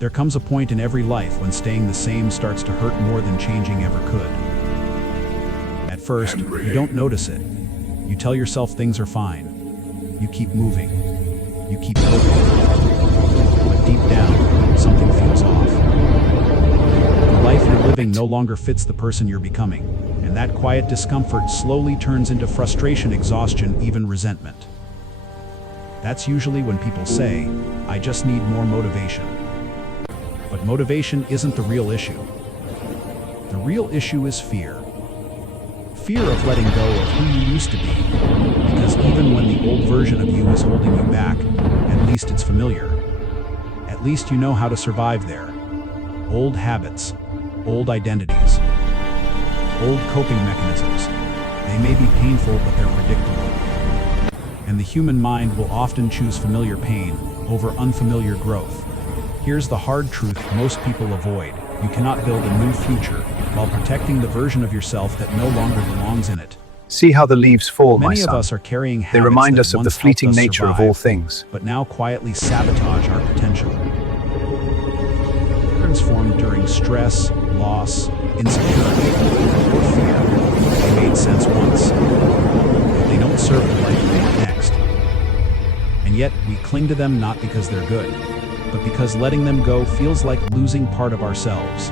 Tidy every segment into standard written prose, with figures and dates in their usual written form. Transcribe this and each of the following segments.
There comes a point in every life when staying the same starts to hurt more than changing ever could. At first, you don't notice it. You tell yourself things are fine. You keep moving. You keep hoping. But deep down, something feels off. The life you're living no longer fits the person you're becoming, and that quiet discomfort slowly turns into frustration, exhaustion, even resentment. That's usually when people say, "I just need more motivation." But motivation isn't the real issue. The real issue is fear. Fear of letting go of who you used to be. Because even when the old version of you is holding you back, at least it's familiar. At least you know how to survive there. Old habits, old identities, old coping mechanisms. They may be painful, but they're predictable. And the human mind will often choose familiar pain over unfamiliar growth. Here's the hard truth most people avoid. You cannot build a new future while protecting the version of yourself that no longer belongs in it. See how the leaves fall, my Many son. of us are carrying habits They remind that us of the once helped fleeting us nature of survive, all things. but now quietly sabotage our potential. Patterns formed during stress, loss, insecurity, or fear. They made sense once, but they don't serve the life we want next. And yet, we cling to them not because they're good, but because letting them go feels like losing part of ourselves.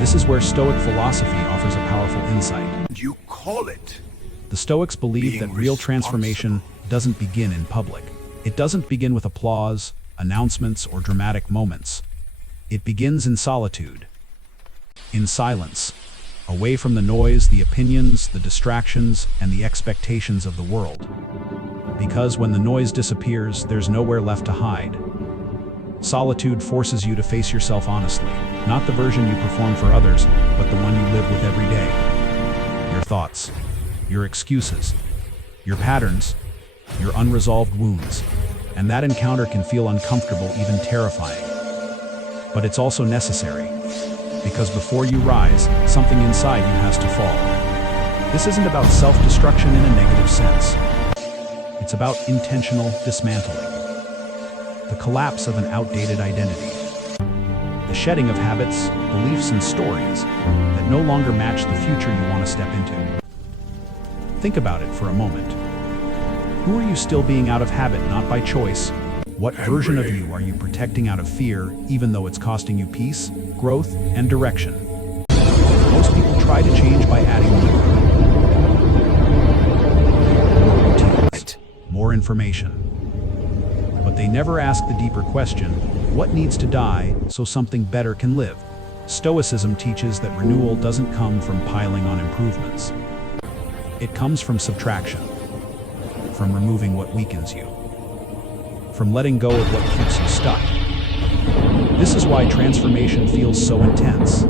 This is where Stoic philosophy offers a powerful insight. You call it. The Stoics believe Being that real transformation doesn't begin in public. It doesn't begin with applause, announcements, or dramatic moments. It begins in solitude, in silence, away from the noise, the opinions, the distractions, and the expectations of the world. Because when the noise disappears, there's nowhere left to hide. Solitude forces you to face yourself honestly, not the version you perform for others, but the one you live with every day. Your thoughts, your excuses, your patterns, your unresolved wounds. And that encounter can feel uncomfortable, even terrifying. But it's also necessary, because before you rise, something inside you has to fall. This isn't about self-destruction in a negative sense. It's about intentional dismantling. The collapse of an outdated identity. The shedding of habits, beliefs, and stories that no longer match the future you want to step into. Think about it for a moment. Who are you still being out of habit, not by choice? What version of you are you protecting out of fear, even though it's costing you peace, growth, and direction? Most people try to change by adding more routines, more information. But they never ask the deeper question, what needs to die so something better can live? Stoicism teaches that renewal doesn't come from piling on improvements. It comes from subtraction, from removing what weakens you, from letting go of what keeps you stuck. This is why transformation feels so intense,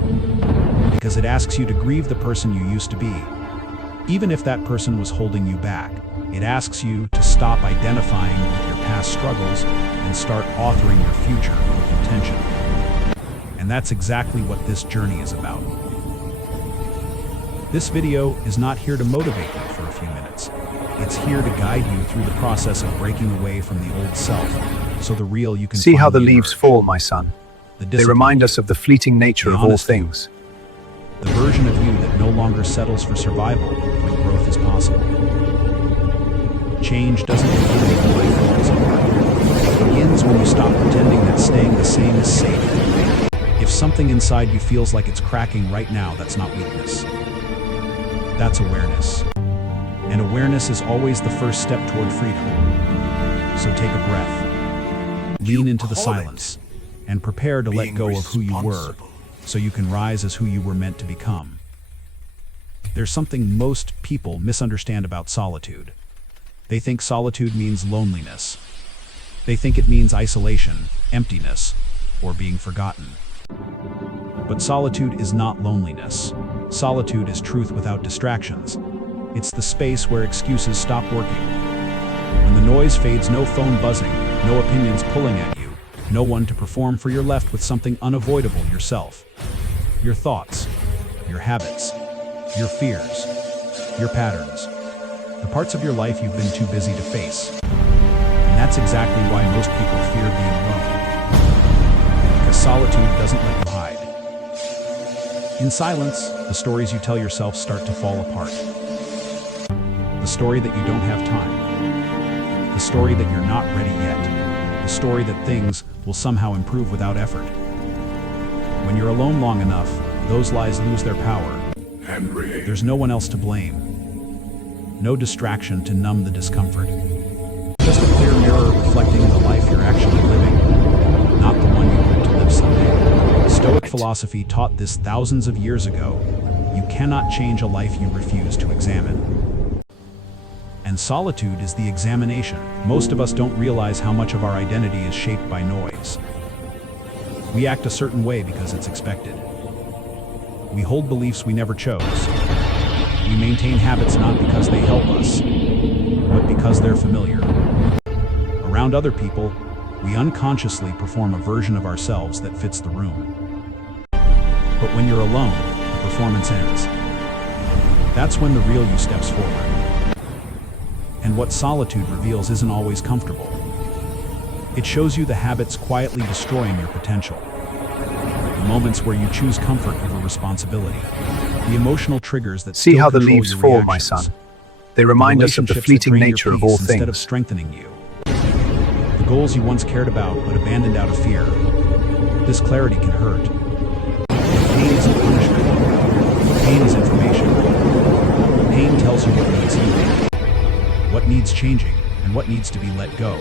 because it asks you to grieve the person you used to be, even if that person was holding you back. It asks you to stop identifying with your past struggles and start authoring your future with intention. And that's exactly what this journey is about. This video is not here to motivate you for a few minutes. It's here to guide you through the process of breaking away from the old self, so the real you can See how the finally leaves emerge. fall, my son. The They discipline, remind us of the fleeting nature the of all honesty, things. the version of you that no longer settles for survival when growth is possible. Change doesn't begin when life falls apart. It begins when you stop pretending that staying the same is safe. If something inside you feels like it's cracking right now, that's not weakness. That's awareness. And awareness is always the first step toward freedom. So take a breath, lean into the silence, and prepare to let go of who you were, so you can rise as who you were meant to become. There's something most people misunderstand about solitude. They think solitude means loneliness. They think it means isolation, emptiness, or being forgotten. But solitude is not loneliness. Solitude is truth without distractions. It's the space where excuses stop working. When the noise fades, no phone buzzing, no opinions pulling at you, no one to perform for, you're left with something unavoidable: yourself. Your thoughts, your habits, your fears, your patterns. The parts of your life you've been too busy to face. And that's exactly why most people fear being alone. solitude doesn't let you hide. In silence, the stories you tell yourself start to fall apart. The story that you don't have time. The story that you're not ready yet. The story that things will somehow improve without effort. When you're alone long enough, those lies lose their power. There's no one else to blame. No distraction to numb the discomfort. Just a clear mirror reflecting the life you're actually living, not the one you hope to live someday. Stoic philosophy taught this thousands of years ago. You cannot change a life you refuse to examine. And solitude is the examination. Most of us don't realize how much of our identity is shaped by noise. We act a certain way because it's expected. We hold beliefs we never chose. We maintain habits not because they help us, but because they're familiar. Around other people, we unconsciously perform a version of ourselves that fits the room. But when you're alone, the performance ends. That's when the real you steps forward. And what solitude reveals isn't always comfortable. It shows you the habits quietly destroying your potential. The moments where you choose comfort over responsibility. The emotional triggers that See how the control leaves your fall, my reactions. son. They remind us of the Relationships that fleeting drain your nature of peace all instead of things. strengthening you. The goals you once cared about but abandoned out of fear. This clarity can hurt. Pain isn't punishment. Pain is information. Pain tells you what needs healing, what needs changing, and what needs to be let go.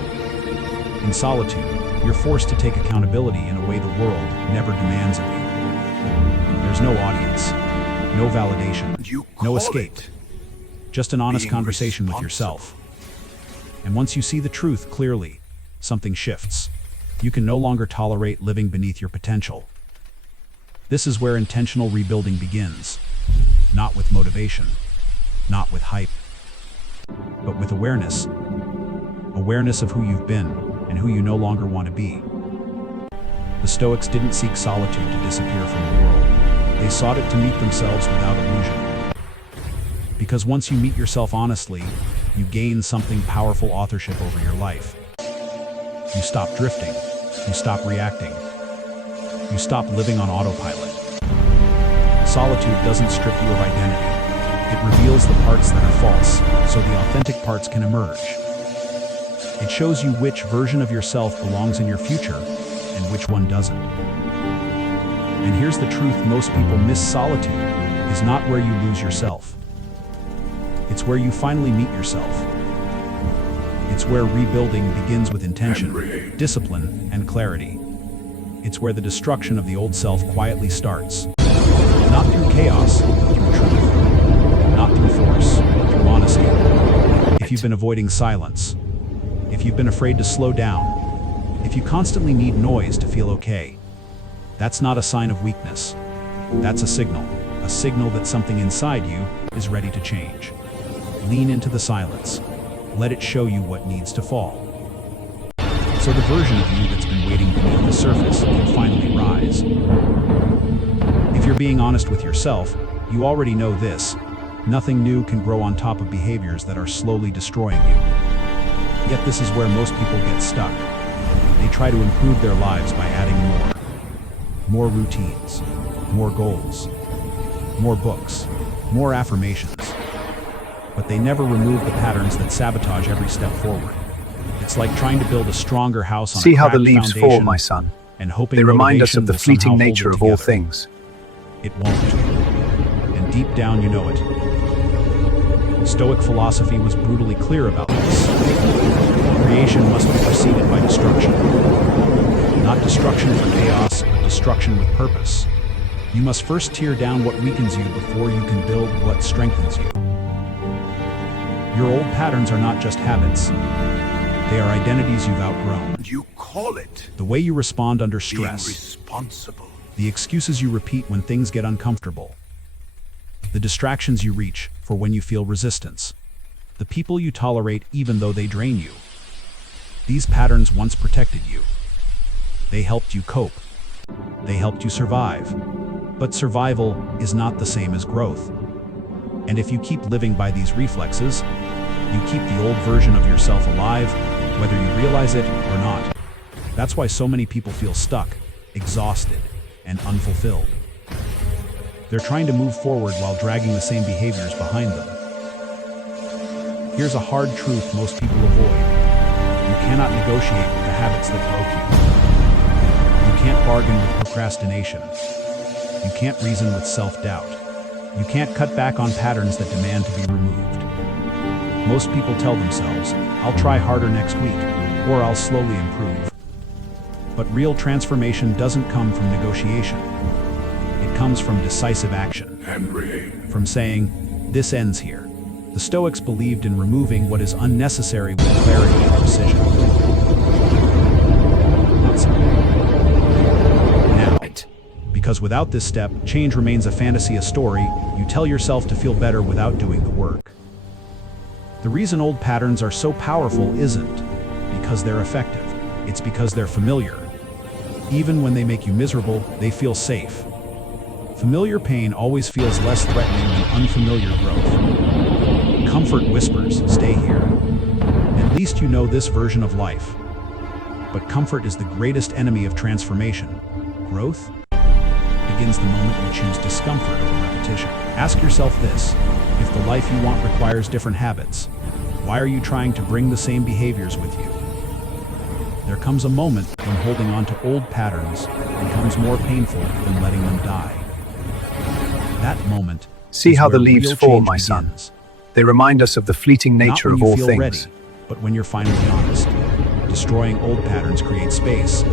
In solitude, you're forced to take accountability in a way the world never demands of you. There's no audience, no validation, no escape. Just an honest conversation with yourself. And once you see the truth clearly, something shifts. You can no longer tolerate living beneath your potential. This is where intentional rebuilding begins. Not with motivation, not with hype, but with awareness. Awareness of who you've been and who you no longer want to be. The Stoics didn't seek solitude to disappear from the world. They sought it to meet themselves without illusion. Because once you meet yourself honestly, you gain something powerful: authorship over your life. You stop drifting. You stop reacting. You stop living on autopilot. Solitude doesn't strip you of identity. It reveals the parts that are false, so the authentic parts can emerge. It shows you which version of yourself belongs in your future and which one doesn't. And here's the truth: most people miss. Solitude is not where you lose yourself. It's where you finally meet yourself. It's where rebuilding begins with intention, discipline, and clarity. It's where the destruction of the old self quietly starts. Not through chaos, but through truth. Not through force, but through honesty. If you've been avoiding silence, if you've been afraid to slow down, if you constantly need noise to feel okay, that's not a sign of weakness. That's a signal that something inside you is ready to change. Lean into the silence. Let it show you what needs to fall. So the version of you that's been waiting beneath the surface can finally rise. If you're being honest with yourself, you already know this: nothing new can grow on top of behaviors that are slowly destroying you. Yet this is where most people get stuck. They try to improve their lives by adding more routines, more goals, more books, more affirmations. But they never remove the patterns that sabotage every step forward. It's like trying to build a stronger house on See a how the cracked leaves fall, foundation my son. and hoping They remind us motivation of the will somehow fleeting hold nature it of all together. things. It won't. And deep down you know it. Stoic philosophy was brutally clear about this. Creation must be preceded by destruction. Not destruction for chaos, but destruction with purpose. You must first tear down what weakens you before you can build what strengthens you. Your old patterns are not just habits. They are identities you've outgrown. You call it The way you respond under being stress. responsible. The excuses you repeat when things get uncomfortable. The distractions you reach for when you feel resistance. The people you tolerate even though they drain you. These patterns once protected you. They helped you cope. They helped you survive. But survival is not the same as growth. And if you keep living by these reflexes, you keep the old version of yourself alive, whether you realize it or not. That's why so many people feel stuck. exhausted, and unfulfilled. They're trying to move forward while dragging the same behaviors behind them. Here's a hard truth most people avoid. You cannot negotiate with the habits that broke you. You can't bargain with procrastination. You can't reason with self-doubt. You can't cut back on patterns that demand to be removed. Most people tell themselves, I'll try harder next week, or I'll slowly improve. But real transformation doesn't come from negotiation. It comes from decisive action. From saying, this ends here. The Stoics believed in removing what is unnecessary with clarity and precision. Not so. Now, because without this step, change remains a fantasy, a story you tell yourself to feel better without doing the work. The reason old patterns are so powerful isn't because they're effective. It's because they're familiar. Even when they make you miserable, they feel safe. Familiar pain always feels less threatening than unfamiliar growth. Comfort whispers, stay here. At least you know this version of life. But comfort is the greatest enemy of transformation. Growth begins the moment you choose discomfort over repetition. Ask yourself this: if the life you want requires different habits, why are you trying to bring the same behaviors with you? There comes a moment when holding on to old patterns becomes more painful than letting them die. That moment See is how the where leaves real fall, change my son. begins. They remind us of the fleeting nature Not of when you all feel things. ready, but when you're finally honest. Destroying old patterns creates space.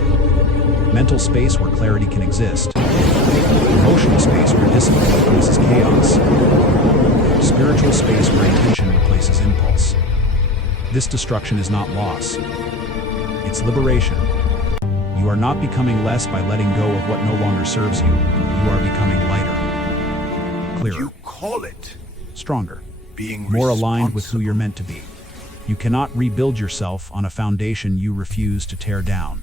Mental space where clarity can exist. Emotional space where discipline replaces chaos. Spiritual space where intention replaces impulse. This destruction is not loss. It's liberation. You are not becoming less by letting go of what no longer serves you. You are becoming lighter. Clearer. You call it Stronger. being More aligned with who responsible. you're meant to be. You cannot rebuild yourself on a foundation you refuse to tear down.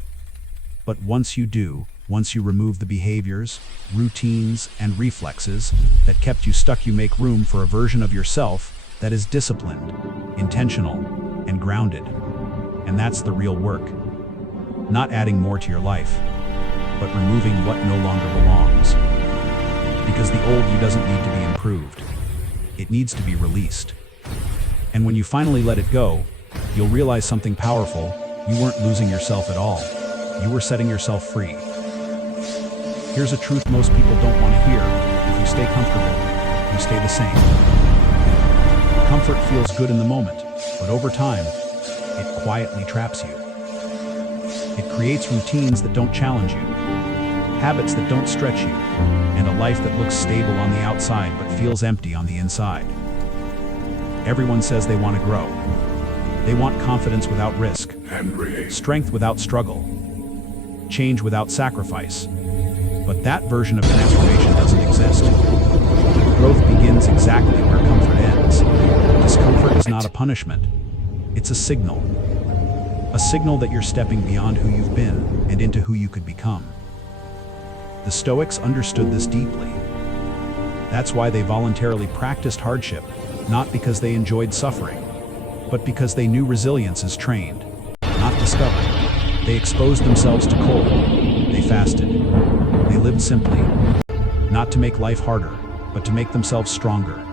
But once you do, once you remove the behaviors, routines, and reflexes that kept you stuck, you make room for a version of yourself that is disciplined, intentional, and grounded. And that's the real work. Not adding more to your life, but removing what no longer belongs. Because the old you doesn't need to be improved. It needs to be released. And when you finally let it go, you'll realize something powerful. You weren't losing yourself at all. You were setting yourself free. Here's a truth most people don't want to hear. If you stay comfortable, you stay the same. Comfort feels good in the moment, but over time, it quietly traps you. It creates routines that don't challenge you, habits that don't stretch you, and a life that looks stable on the outside but feels empty on the inside. Everyone says they want to grow. They want confidence without risk, strength without struggle, change without sacrifice. But that version of transformation doesn't exist. Growth begins exactly where comfort ends. Discomfort is not a punishment. It's a signal. A signal that you're stepping beyond who you've been and into who you could become. The Stoics understood this deeply. That's why they voluntarily practiced hardship, not because they enjoyed suffering, but because they knew resilience is trained, not discovered. They exposed themselves to cold. They fasted. They lived simply, not to make life harder, but to make themselves stronger.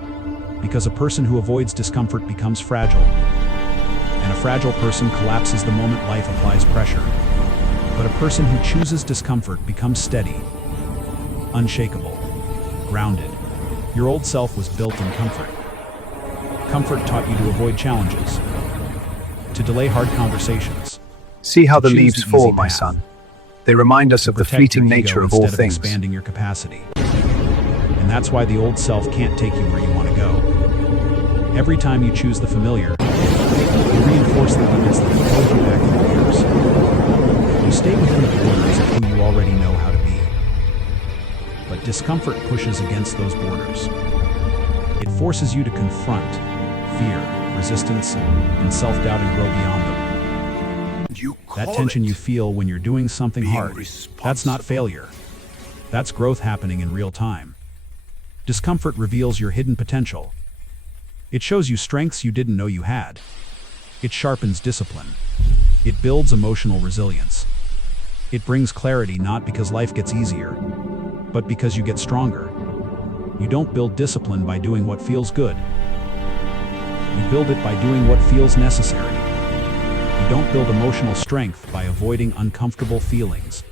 Because a person who avoids discomfort becomes fragile, and a fragile person collapses the moment life applies pressure. But a person who chooses discomfort becomes steady, unshakable, grounded. Your old self was built in comfort. Comfort taught you to avoid challenges, to delay hard conversations. See how the Choose leaves the easy fall, my path. son. They remind us To of the protect fleeting your ego nature of all instead things. expanding your capacity. And that's why the old self can't take you where you want to go. Every time you choose the familiar, you reinforce the limits that have held you back for years. You stay within the borders of who you already know how to be. But discomfort pushes against those borders. It forces you to confront fear, resistance, and self-doubt and grow beyond them. You That call tension it you feel when you're doing something being hard, that's not responsible. failure. That's growth happening in real time. Discomfort reveals your hidden potential. It shows you strengths you didn't know you had. It sharpens discipline. It builds emotional resilience. It brings clarity not because life gets easier, but because you get stronger. You don't build discipline by doing what feels good. You build it by doing what feels necessary. You don't build emotional strength by avoiding uncomfortable feelings.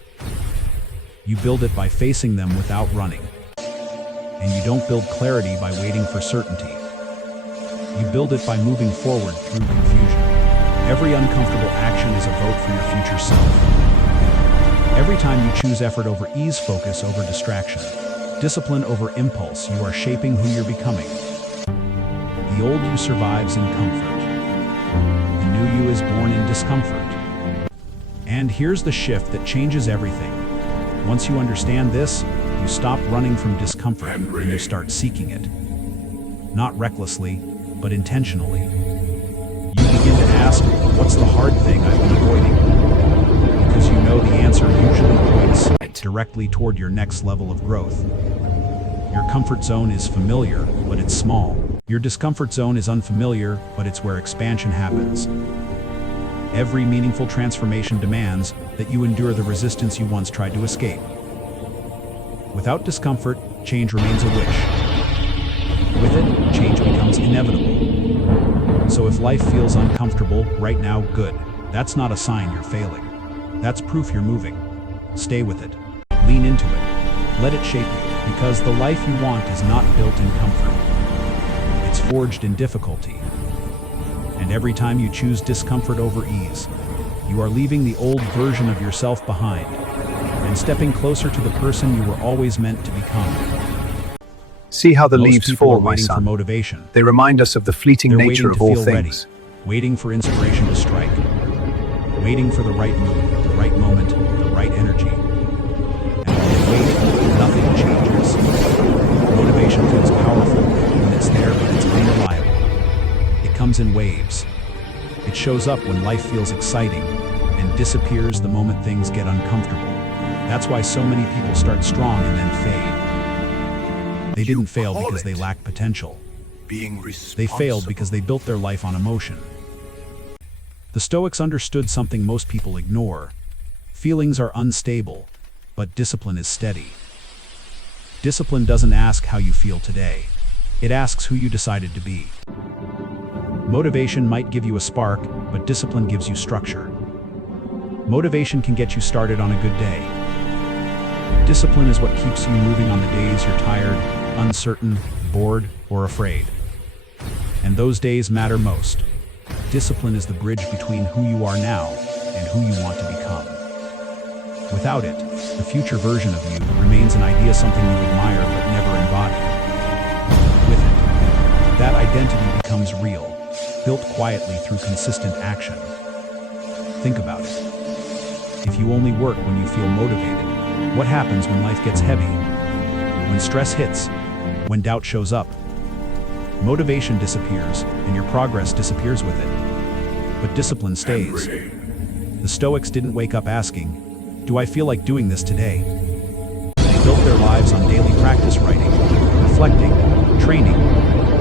You build it by facing them without running. And you don't build clarity by waiting for certainty. You build it by moving forward through confusion. Every uncomfortable action is a vote for your future self. Every time you choose effort over ease, focus over distraction, discipline over impulse, you are shaping who you're becoming. The old you survives in comfort. The new you is born in discomfort. And here's the shift that changes everything. Once you understand this, you stop running from discomfort and you start seeking it. Not recklessly, but intentionally. You begin to ask, what's the hard thing I've been avoiding? Because you know the answer usually points directly toward your next level of growth. Your comfort zone is familiar, but it's small. Your discomfort zone is unfamiliar, but it's where expansion happens. Every meaningful transformation demands that you endure the resistance you once tried to escape. Without discomfort, change remains a wish. With it, change becomes inevitable. So if life feels uncomfortable right now, good. That's not a sign you're failing. That's proof you're moving. Stay with it. Lean into it. Let it shape you, because the life you want is not built in comfort. It's forged in difficulty. And every time you choose discomfort over ease, you are leaving the old version of yourself behind and stepping closer to the person you were always meant to become. See how the Most leaves people fall, are my waiting for son. motivation. They remind us of the fleeting They're nature waiting of to all feel ready, things. waiting for inspiration to strike, waiting for the right mood, the right moment, the right energy. And when they wait, nothing changes. Motivation feels powerful when it's there, but it's unreliable. It comes in waves. It shows up when life feels exciting and disappears the moment things get uncomfortable. That's why so many people start strong and then fade. They didn't fail because they lacked potential. Being They responsible. failed because they built their life on emotion. The Stoics understood something most people ignore. Feelings are unstable, but discipline is steady. Discipline doesn't ask how you feel today. It asks who you decided to be. Motivation might give you a spark, but discipline gives you structure. Motivation can get you started on a good day. Discipline is what keeps you moving on the days you're tired, uncertain, bored, or afraid. And those days matter most. Discipline is the bridge between who you are now and who you want to become. Without it, the future version of you remains an idea, something you admire but never embody. With it, that identity becomes real, built quietly through consistent action. Think about it. If you only work when you feel motivated, what happens when life gets heavy? When stress hits? When doubt shows up? Motivation disappears, and your progress disappears with it. But discipline stays. The Stoics didn't wake up asking, "Do I feel like doing this today?" They built their lives on daily practice, writing, reflecting, training,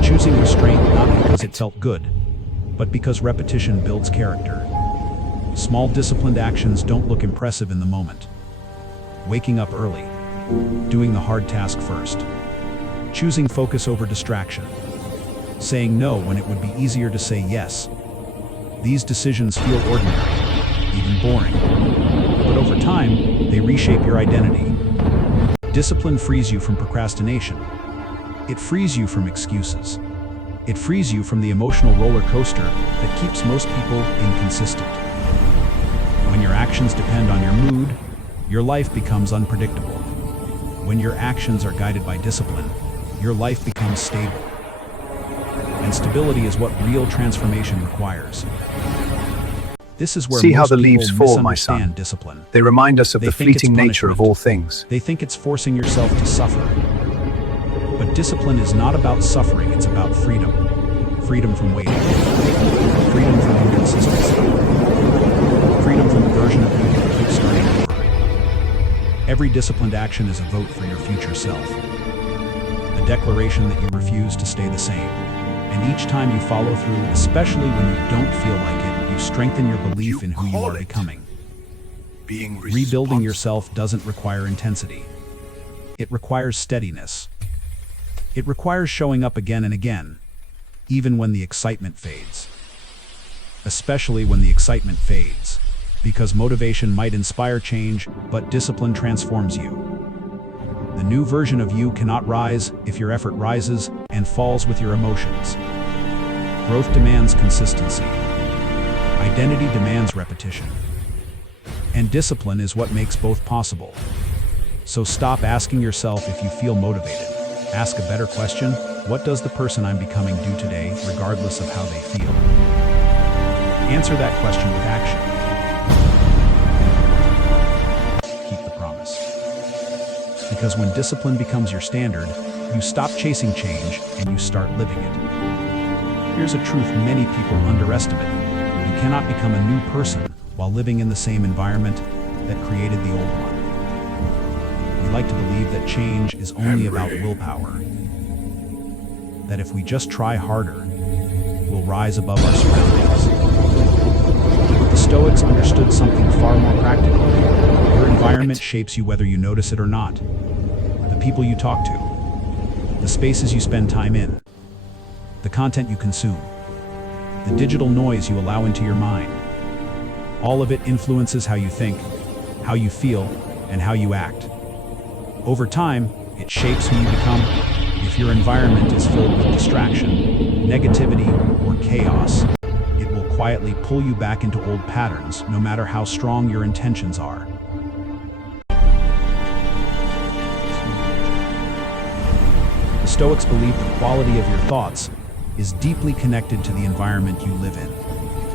choosing restraint not because it felt good, but because repetition builds character. Small disciplined actions don't look impressive in the moment. Waking up early, doing the hard task first, choosing focus over distraction, saying no when it would be easier to say yes. These decisions feel ordinary, even boring, but over time, they reshape your identity. Discipline frees you from procrastination. It frees you from excuses. It frees you from the emotional roller coaster that keeps most people inconsistent. When your actions depend on your mood, your life becomes unpredictable. When your actions are guided by discipline, your life becomes stable. And stability is what real transformation requires. This is where See how most the people leaves fall, my misunderstand son. discipline. They remind us of They the think it's fleeting nature of punishment. all things. They think it's forcing yourself to suffer. But discipline is not about suffering, it's about freedom. Freedom from waiting. Freedom from inconsistency. Freedom from the version of you that keeps starting over. Every disciplined action is a vote for your future self. A declaration that you refuse to stay the same. And each time you follow through, especially when you don't feel like it, you strengthen your belief in who you are becoming. being Rebuilding responsible. yourself doesn't require intensity. It requires steadiness. It requires showing up again and again, even when the excitement fades. Especially when the excitement fades, because motivation might inspire change, but discipline transforms you. The new version of you cannot rise if your effort rises and falls with your emotions. Growth demands consistency. Identity demands repetition. And discipline is what makes both possible. So stop asking yourself if you feel motivated. Ask a better question: what does the person I'm becoming do today, regardless of how they feel? Answer that question with action. Keep the promise. Because when discipline becomes your standard, you stop chasing change and you start living it. Here's a truth many people underestimate. You cannot become a new person while living in the same environment that created the old one. We like to believe that change is only about willpower. That if we just try harder, we'll rise above our surroundings. The Stoics understood something far more practical. Your environment shapes you whether you notice it or not. The people you talk to, the spaces you spend time in, the content you consume, the digital noise you allow into your mind. All of it influences how you think, how you feel, and how you act. Over time, it shapes who you become. If your environment is filled with distraction, negativity, or chaos, it will quietly pull you back into old patterns, no matter how strong your intentions are. The Stoics believe the quality of your thoughts is deeply connected to the environment you live in.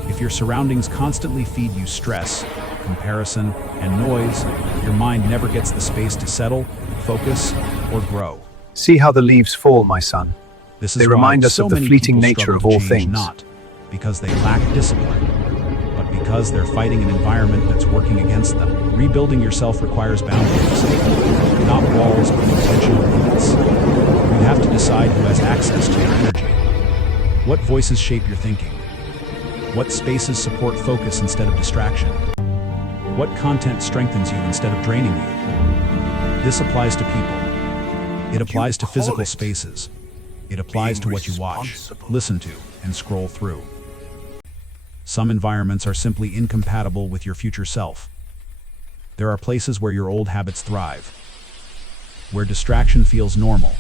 If your surroundings constantly feed you stress, comparison, and noise, your mind never gets the space to settle, focus, or grow. See how the leaves fall, my son. This is They why remind us so of the many fleeting people nature struggle of to all change, things. not because they lack discipline, but because they're fighting an environment that's working against them. Rebuilding yourself requires boundaries, not walls, but intentional limits. You have to decide who has access to your energy. What voices shape your thinking? What spaces support focus instead of distraction? What content strengthens you instead of draining you? This applies to people. It applies to physical spaces. It applies to what you watch, listen to, and scroll through. Some environments are simply incompatible with your future self. There are places where your old habits thrive, where distraction feels normal,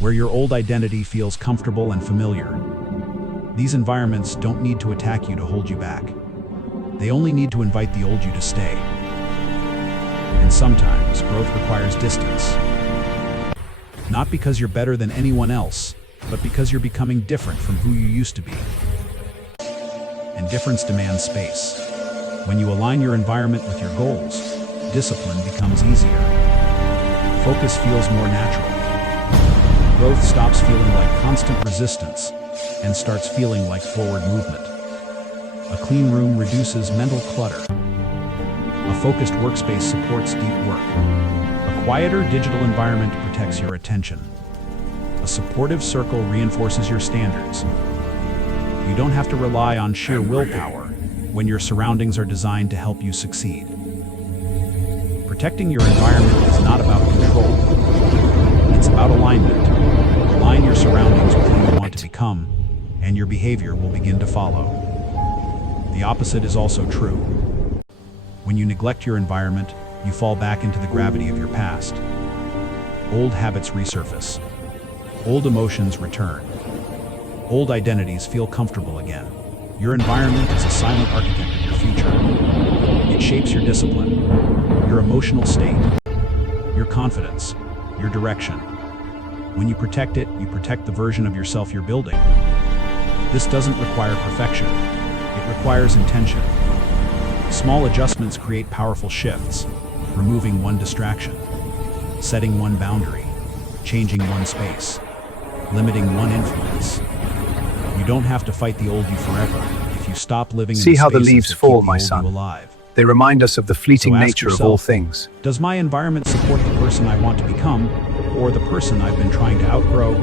where your old identity feels comfortable and familiar. These environments don't need to attack you to hold you back. They only need to invite the old you to stay. And sometimes growth requires distance. Not because you're better than anyone else, but because you're becoming different from who you used to be. And difference demands space. When you align your environment with your goals, discipline becomes easier. Focus feels more natural. Growth stops feeling like constant resistance and starts feeling like forward movement. A clean room reduces mental clutter. A focused workspace supports deep work. A quieter digital environment protects your attention. A supportive circle reinforces your standards. You don't have to rely on sheer willpower when your surroundings are designed to help you succeed. Protecting your environment is not about control. It's about alignment. Align your surroundings with who you want to become, and your behavior will begin to follow. The opposite is also true. When you neglect your environment, you fall back into the gravity of your past. Old habits resurface. Old emotions return. Old identities feel comfortable again. Your environment is a silent architect of your future. It shapes your discipline, your emotional state, your confidence, your direction. When you protect it, you protect the version of yourself you're building. This doesn't require perfection. It requires intention. Small adjustments create powerful shifts, removing one distraction, setting one boundary, changing one space, limiting one influence. You don't have to fight the old you forever if you stop living in See the how the spaces leaves that fall, keep the my old son. you alive. They remind us of the fleeting So ask nature of all yourself, things. does my environment support the person I want to become, or the person I've been trying to outgrow?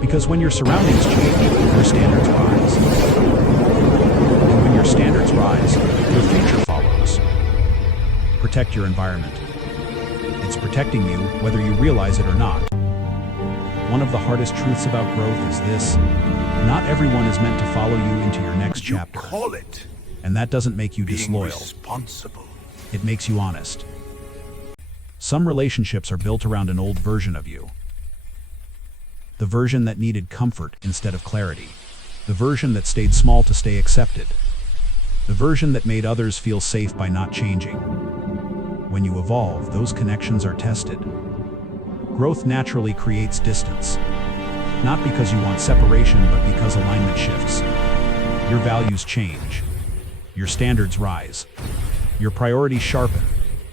Because when your surroundings change, your standards rise. And when your standards rise, your future follows. protect your environment. It's protecting you whether you realize it or not. One of the hardest truths about growth is this: not everyone is meant to follow you into your next You chapter. call it And that doesn't make you being disloyal. responsible. It makes you honest. Some relationships are built around an old version of you. The version that needed comfort instead of clarity. The version that stayed small to stay accepted. The version that made others feel safe by not changing. When you evolve, those connections are tested. Growth naturally creates distance. Not because you want separation, but because alignment shifts. Your values change. Your standards rise. Your priorities sharpen.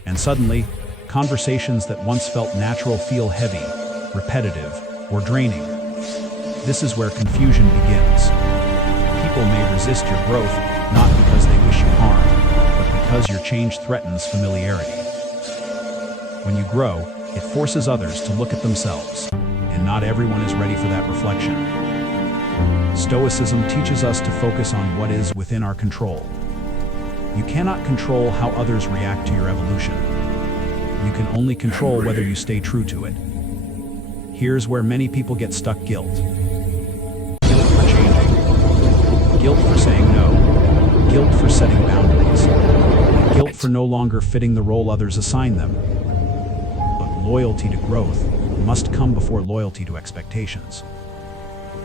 And suddenly, conversations that once felt natural feel heavy, repetitive, or draining. This is where confusion begins. People may resist your growth, not because they wish you harm, but because your change threatens familiarity. When you grow, it forces others to look at themselves, and not everyone is ready for that reflection. Stoicism teaches us to focus on what is within our control. You cannot control how others react to your evolution. You can only control whether you stay true to it. Here's where many people get stuck: guilt. Guilt for changing. Guilt for saying no. Guilt for setting boundaries. Guilt for no longer fitting the role others assign them. But loyalty to growth must come before loyalty to expectations.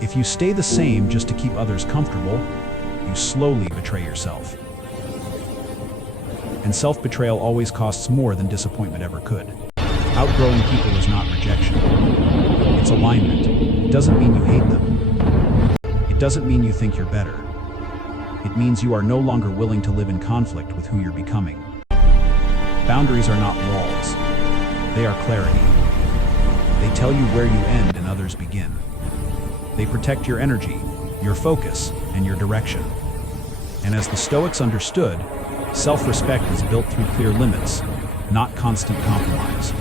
If you stay the same just to keep others comfortable, you slowly betray yourself. And self-betrayal always costs more than disappointment ever could. Outgrowing people is not rejection. It's alignment. It doesn't mean you hate them. It doesn't mean you think you're better. It means you are no longer willing to live in conflict with who you're becoming. Boundaries are not walls. They are clarity. They tell you where you end and others begin. They protect your energy, your focus, and your direction. And as the Stoics understood, self-respect is built through clear limits, not constant compromise.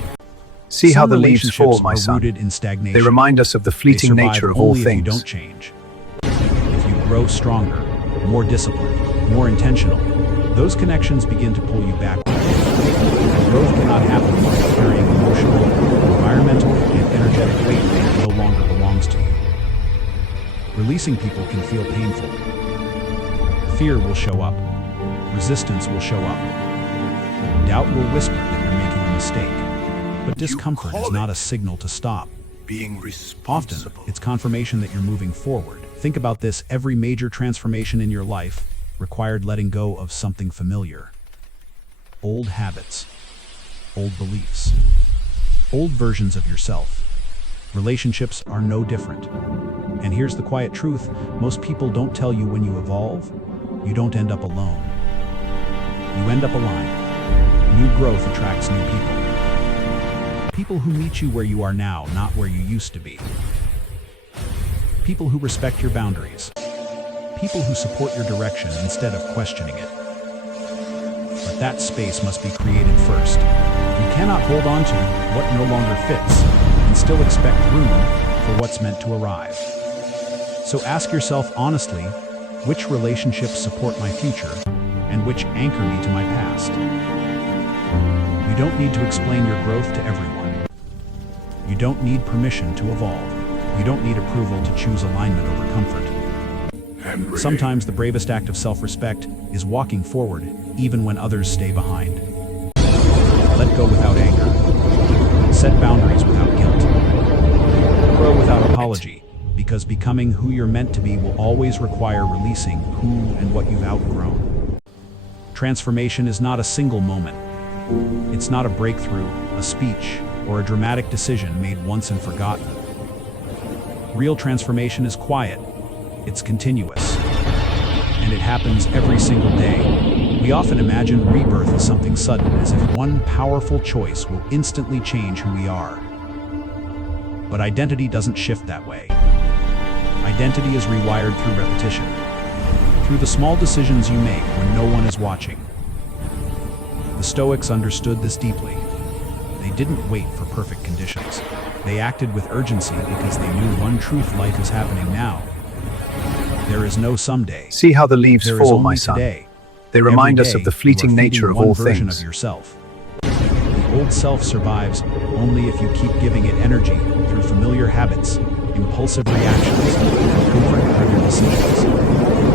See how Some the leaves fall, relationships my are son. rooted in stagnation. They remind us of the They fleeting survive nature of all only if you things. don't change. If you grow stronger, more disciplined, more intentional, those connections begin to pull you backward. And growth cannot happen while carrying emotional, environmental, and energetic weight that no longer belongs to you. Releasing people can feel painful. Fear will show up. Resistance will show up. Doubt will whisper that you're making a mistake. But discomfort is not a signal to stop. Being Often, responsible. it's confirmation that you're moving forward. Think about this: every major transformation in your life required letting go of something familiar. Old habits, old beliefs, old versions of yourself. Relationships are no different. And here's the quiet truth: most people don't tell you when you evolve, you don't end up alone. You end up aligned. New growth attracts new people. People who meet you where you are now, not where you used to be. People who respect your boundaries. People who support your direction instead of questioning it. But that space must be created first. You cannot hold on to what no longer fits and still expect room for what's meant to arrive. So ask yourself honestly, which relationships support my future and which anchor me to my past? You don't need to explain your growth to everyone. You don't need permission to evolve. You don't need approval to choose alignment over comfort. Sometimes the bravest act of self-respect is walking forward, even when others stay behind. Let go without anger. Set boundaries without guilt. Grow without apology, because becoming who you're meant to be will always require releasing who and what you've outgrown. Transformation is not a single moment. It's not a breakthrough, a speech, or a dramatic decision made once and forgotten. Real transformation is quiet. It's continuous. And it happens every single day. We often imagine rebirth as something sudden, as if one powerful choice will instantly change who we are. But identity doesn't shift that way. Identity is rewired through repetition, through the small decisions you make when no one is watching. The Stoics understood this deeply. They didn't wait for perfect conditions. They acted with urgency because they knew one truth: life is happening now. There is no someday. See how the leaves There is fall, only my son. today. They remind Every us of day, the you are fleeting feeding nature of one all version things. of yourself. old self survives only if you keep giving it energy through familiar habits, impulsive reactions, and comfort-driven decisions.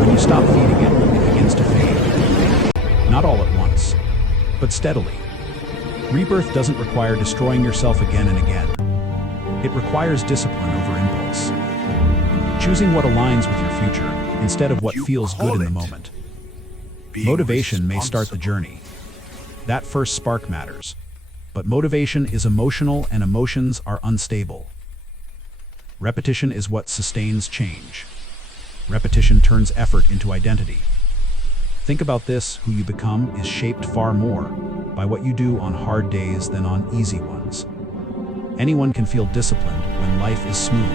When you stop feeding it, it begins to fade. Not all at once, but steadily. Rebirth doesn't require destroying yourself again and again. It requires discipline over impulse. Choosing what aligns with your future instead of what feels good in the moment. Motivation may start the journey. That first spark matters. But motivation is emotional and emotions are unstable. Repetition is what sustains change. Repetition turns effort into identity. Think about this: who you become is shaped far more by what you do on hard days than on easy ones. Anyone can feel disciplined when life is smooth.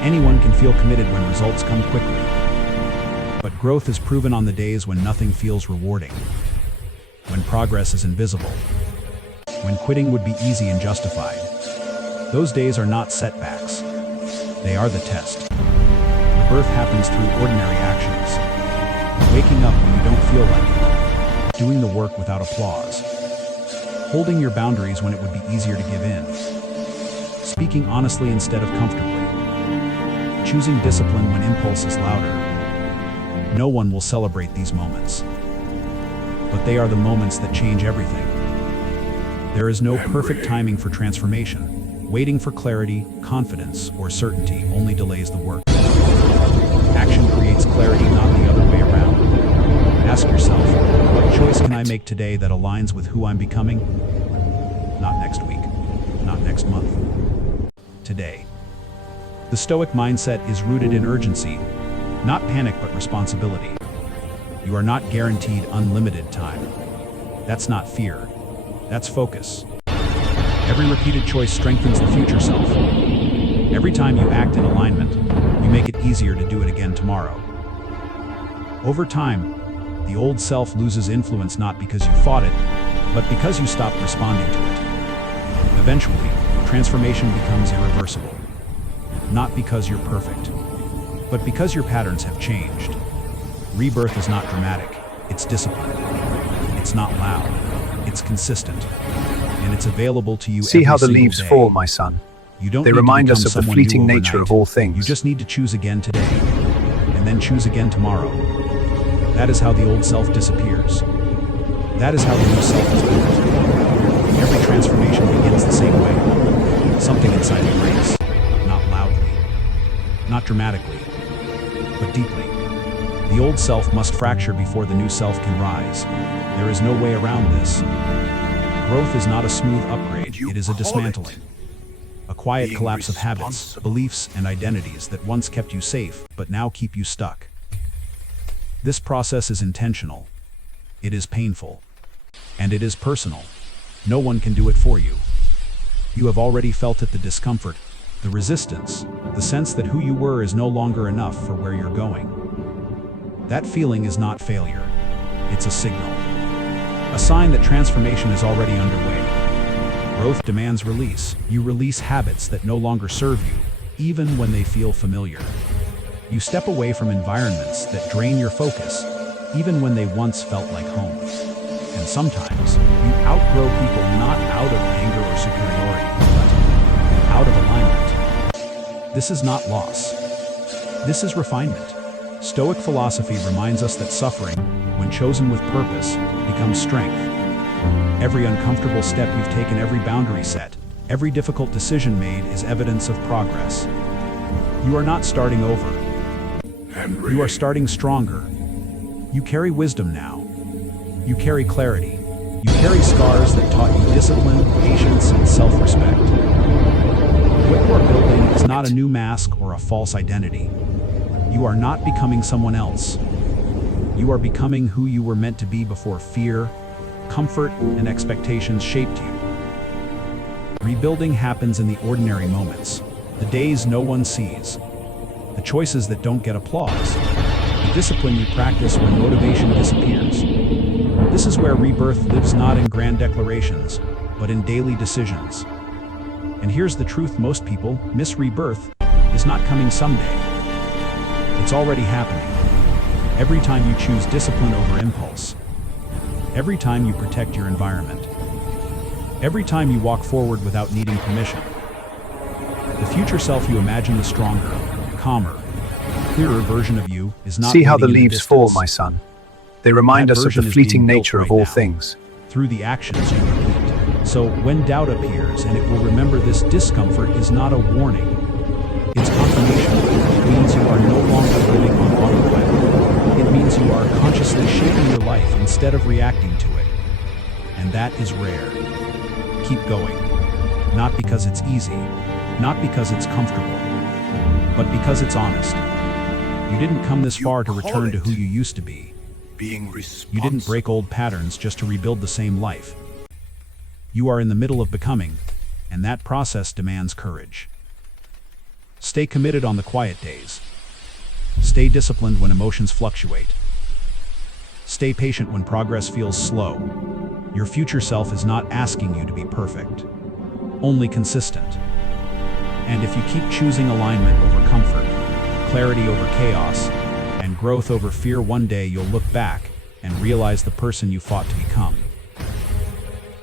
Anyone can feel committed when results come quickly. But growth is proven on the days when nothing feels rewarding, when progress is invisible, when quitting would be easy and justified. Those days are not setbacks. They are the test. Rebirth happens through ordinary actions. Waking up when you don't feel like it. Doing the work without applause. Holding your boundaries when it would be easier to give in. Speaking honestly instead of comfortably. Choosing discipline when impulse is louder. No one will celebrate these moments. But they are the moments that change everything. There is no perfect timing for transformation. Waiting for clarity, confidence, or certainty only delays the work. Action creates clarity, not the other way around. Ask yourself, what choice can I make today that aligns with who I'm becoming? Not next week, not next month. Today. The Stoic mindset is rooted in urgency, not panic but responsibility. You are not guaranteed unlimited time. That's not fear. That's focus. Every repeated choice strengthens the future self. Every time you act in alignment, you make it easier to do it again tomorrow. Over time, the old self loses influence not because you fought it, but because you stopped responding to it. Eventually, transformation becomes irreversible. Not because you're perfect, but because your patterns have changed. Rebirth is not dramatic, it's disciplined. It's not loud, it's consistent. And it's available to you See every how the single leaves day. fall, my son. You don't They need to remind us become of the someone fleeting new nature overnight. of all things. You just need to choose again today, and then choose again tomorrow. That is how the old self disappears. That is how the new self is built. Every transformation begins the same way. Something inside you breaks, not loudly, not dramatically, but deeply. The old self must fracture before the new self can rise. There is no way around this. Growth is not a smooth upgrade, it is a dismantling. A quiet collapse of habits, beliefs, and identities that once kept you safe, but now keep you stuck. This process is intentional. It is painful. And it is personal. No one can do it for you. You have already felt it: the discomfort, the resistance, the sense that who you were is no longer enough for where you're going. That feeling is not failure. It's a signal. A sign that transformation is already underway. Growth demands release. You release habits that no longer serve you, even when they feel familiar. You step away from environments that drain your focus, even when they once felt like home. And sometimes, you outgrow people not out of anger or superiority, but out of alignment. This is not loss. This is refinement. Stoic philosophy reminds us that suffering, when chosen with purpose, becomes strength. Every uncomfortable step you've taken, every boundary set, every difficult decision made is evidence of progress. You are not starting over. You are starting stronger. You carry wisdom now. You carry clarity. You carry scars that taught you discipline, patience, and self-respect. What you are building is not a new mask or a false identity. You are not becoming someone else. You are becoming who you were meant to be before fear, comfort, and expectations shaped you. Rebuilding happens in the ordinary moments, the days no one sees, the choices that don't get applause, the discipline you practice when motivation disappears. This is where rebirth lives, not in grand declarations, but in daily decisions. And here's the truth: most people miss rebirth is not coming someday. It's already happening. Every time you choose discipline over impulse. Every time you protect your environment. Every time you walk forward without needing permission. The future self you imagine, the stronger, calmer, clearer version of you, is not See how the waiting in leaves fall, distance. my son. They remind That us of the version is fleeting being built nature of right all now, things. through the actions you repeat. So when doubt appears, and it will remember this discomfort is not a warning. It's confirmation. It means you are no longer living on autopilot. It means you are consciously shaping your life instead of reacting to it. And that is rare. Keep going. Not because it's easy, not because it's comfortable, but because it's honest. You didn't come this far to return to who you used to be. Being responsible. You didn't break old patterns just to rebuild the same life. You are in the middle of becoming, and that process demands courage. Stay committed on the quiet days. Stay disciplined when emotions fluctuate. Stay patient when progress feels slow. Your future self is not asking you to be perfect, only consistent. And if you keep choosing alignment over comfort, clarity over chaos, and growth over fear, one day you'll look back and realize the person you fought to become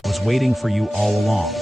was waiting for you all along.